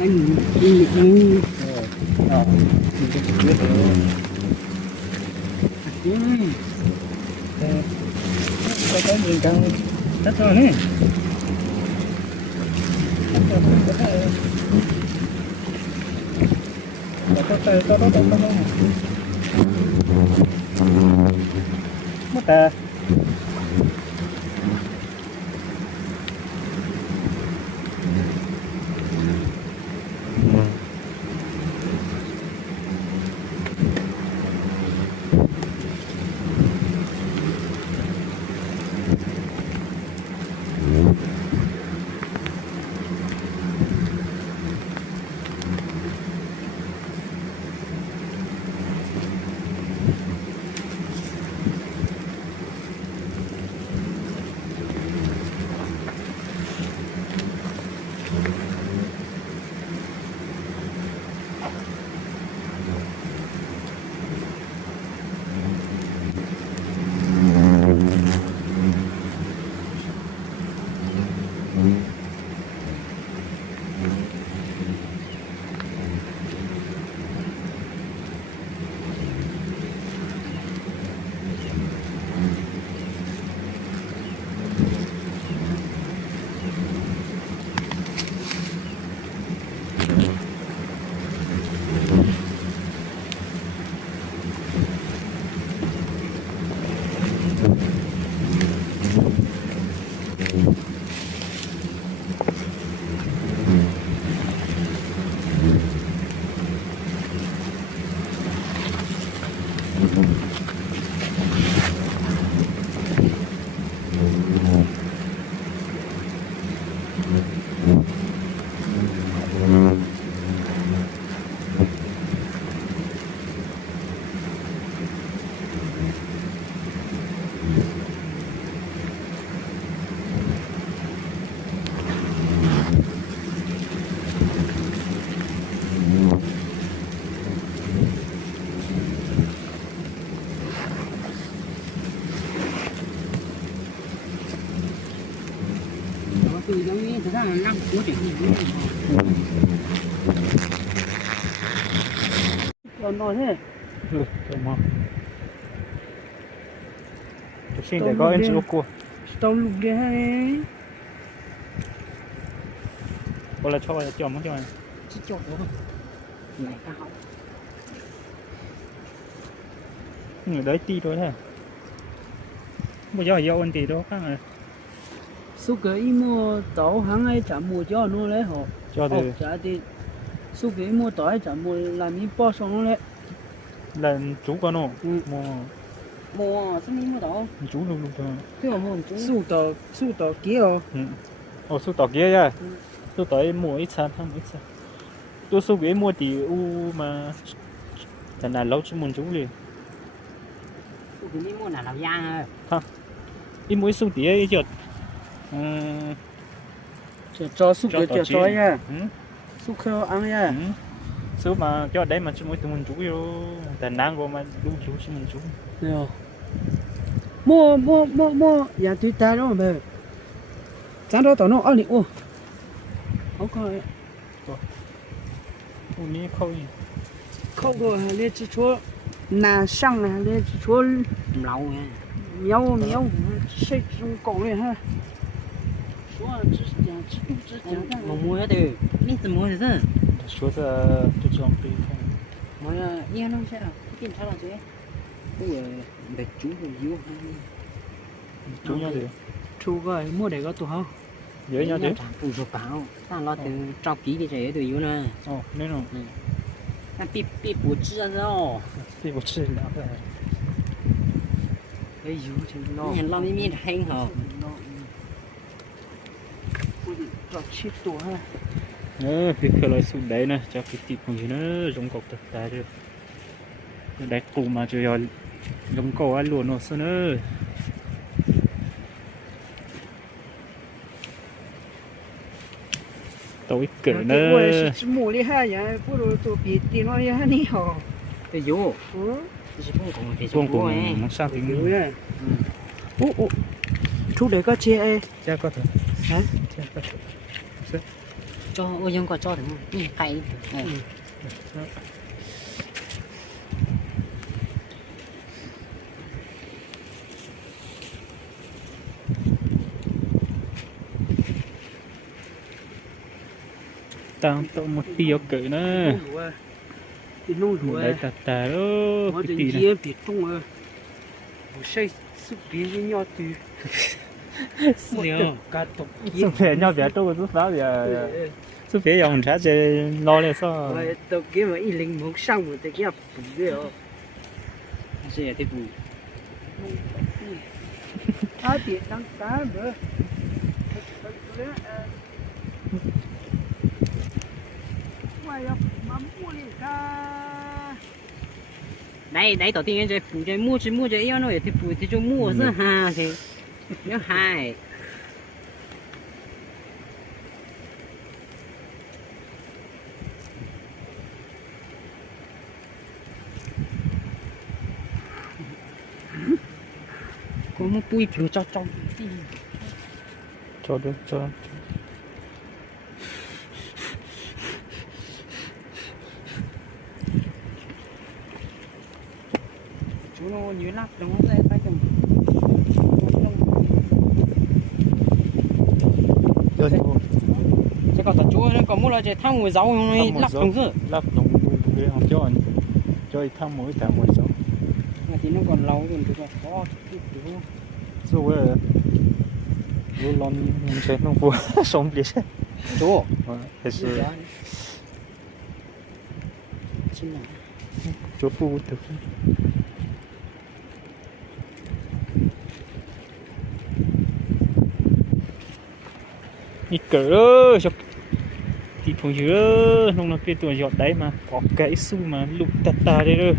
Anh đi đi. Biết rồi. Cái gì càng rất thôi nè. Mất ta. Từ giống như thực ra là năm cuối để nhìn còn nói thế. Toma. Tôi xin để có anh chụp cô. Tao lục đi hay. Có là cho vào chồng cho anh. Chỉ cho nó. Này cao. Người đấy ti thôi thế. Bây giờ yêu anh tí đó khác này. Số cái mua tàu hàng ấy chả mua cho nó lấy họ. Cho thì chả thì số cái mua tàu ấy chả mua làm gì bao xong nó lấy. là chú con nó. Mua sao mua tàu? Chú luôn luôn thôi. Cái mà mua chú. Số tàu kia à? Ồ số tàu kia nha. Số tàu em mua ít sao thằng ít sao. Tôi số cái mua thì u mà thành là lâu chú muốn chú liền. Số cái mua là làm giang à? Không. Em mua số tí ấy chứ. Cho số cái cho cho nha. Số kheo ăn nha. Số mà cho đấy mà chú mới tụi mình chú vô thành năng của mà đủ chú chú mình chú. Được. Mua nhà tùy ta đó mà. Chẳng đó tao nó ăn đi ô. Không có. Ô ní khâu gì? Khâu rồi lên chỉ chỗ nà sang này lên chỉ chỗ lẩu nha. Miao xây trong cổ này ha. Số chỉ mà mua hết rồi. Mình怎么回事？说着就这样被痛。mà yên không sẽ tiền sao là thế bây giờ để chú rồi yêu chú nhau gì chú gọi mua để có tụ không dễ nhau gì tụ rồi bảo ta lo từ trao ký thì sẽ tụ yêu nè nên rồi ta bị bố trí ra rồi bị bố trí là vậy cái yêu thì nó nhìn lo mi hay hả trao chết tụ ha cái loại xuống đấy nè cho cái thịt của nó giống cọc thật ta chứ đấy cụ mà chơi giống cậu ăn luôn nó sao nữa tối cỡ cái nữa ua là chỉ mua đi ha vậy bữa rồi tôi bị tiền nó ya ni hò cái vô ừ chỉ không còn thì chuông không của có nó sao thì kiểu vậy ô chú đấy có chia e cha có thể hả cha có thể cho ôi nhưng có cho được không cay tăng tổ một tí ở cỡ nữa thì nung một rồi đấy tạt tạt đó nó cái chỉ tí này chia bị tung rồi một xây sức biến với nhau từ một từng cả tộc số phía nhau bé tôi số phá giờ số phía dòng trả sẽ lo lên sao rồi tộc kia mà y linh muốn sang một cái kia bự rồi sẽ là cái bùi tiền đang cá bữa ngoài mà mua đi cả đấy đấy đầu tiên cái phụ cái mua cái yêu nó thì phụ thì cho mua rất ha thì nó hay có một bụi phiếu cho trong cho được cho chú nó như lắp nó sẽ phải chồng chứ còn chú nó có một loại chế thang mùi rau nó lắp đúng rồi lắp đồng cái không cho thang mỗi cả mỗi số thì nó còn lâu còn chú có rồi rồi lon mình sẽ nó vừa sống đi chú thế sự chỗ phụ được ít cỡ chụp thì phong dữ nông nó cái tuổi giọt đấy mà có cái su mà lục tạt tà đấy rồi